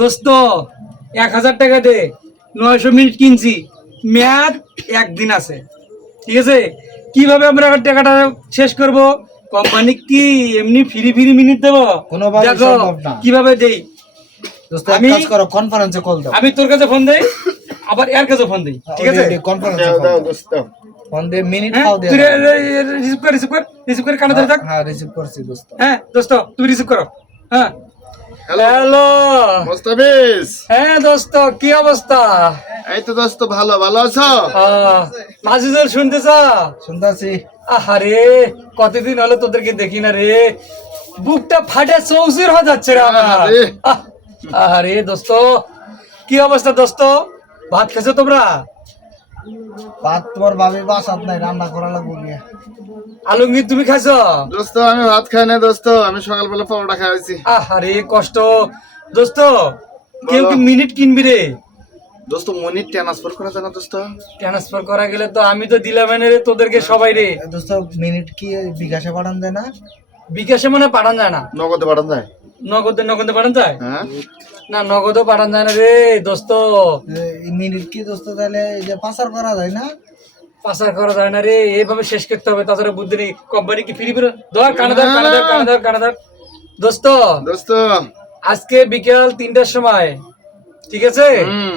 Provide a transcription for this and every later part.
দোস্ত 1000 টাকা দে, 900 মিনিট কিনছি, মেয়াদ একদিন আছে। ঠিক আছে, কিভাবে আমরা টাকাটা শেষ করব? কোম্পানি কি এমনি ফ্রি ফ্রি মিনিট দেবো? কোনোভাবে দেখো সম্ভব না। কিভাবে দেই। দোস্ত এক কাজ করো, কনফারেন্সে কল দাও। আমি তোর কাছে ফোন দেই, আবার এর কাছে ফোন দেই। ঠিক আছে, কনফারেন্সে দাও কল দাও দাও। দোস্ত। ফোন দে, মিনিট হ্যাঁ খাও দে। তুই রিসিভ করে কানে ধরে থাক। হ্যাঁ, রিসিভ করছি দোস্ত। হ্যাঁ দোস্ত তুমি রিসিভ করো। হ্যাঁ হ্যালো হ্যালো। মোস্তাফিজ। হ্যাঁ দোস্ত কি অবস্থা? এই তো দোস্ত, ভালো ভালো আছো? মাজিদুল শুনতেছ? শুনতাছি। আরে কতদিন হলো তোদেরকে দেখি না রে, বুকটা ফাটে চৌচির হয়ে যাচ্ছে রে আমার। আরে। আহ, আরে দোস্ত কি অবস্থা দোস্ত? ভাত খেছো তোমরা? ভাত তোমার ভাবি বাসাত নাই, রান্না করা লাগবে গিয়া। আলমগীর তুমি খাইছো? দোস্ত আমি ভাত খাই না দোস্ত, আমি সকালবেলা পরোটা খাইছি। আরে কষ্ট দোস্ত। কেউ কি মিনিট কিনবি রে? দোস্ত মনির ট্রান্সফার করা যায় না দোস্ত? ট্রান্সফার করা গেলে তো আমি তো দিলাম এনে রে তোদেরকে সবাই রে। দোস্ত মিনিট কি বিকাশে পাঠান যায় না? বিকাশে মনে হয় পাঠান যায় না। নগদে পাঠান যায়? নগদে পাঠান যায় হ্যাঁ না, নগদও পাঠান যায় না রে দোস্ত। এই মিনিট কি দোস্ত তাহলে এই যে পাচার করা যায় না? পাচার করা যায় না রে, এইভাবে শেষ করতে হবে, তাছাড়া বুদ্ধি নেই। কোম্পানি কি ফ্রি ফ্রি ধর কানাদার দোস্ত। দোস্ত। আজকে বিকেল 3টার সময়, ঠিক আছে, হুম।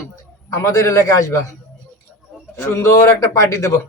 আমাদের এলাকায় আসবা, সুন্দর একটা পার্টি দেবো।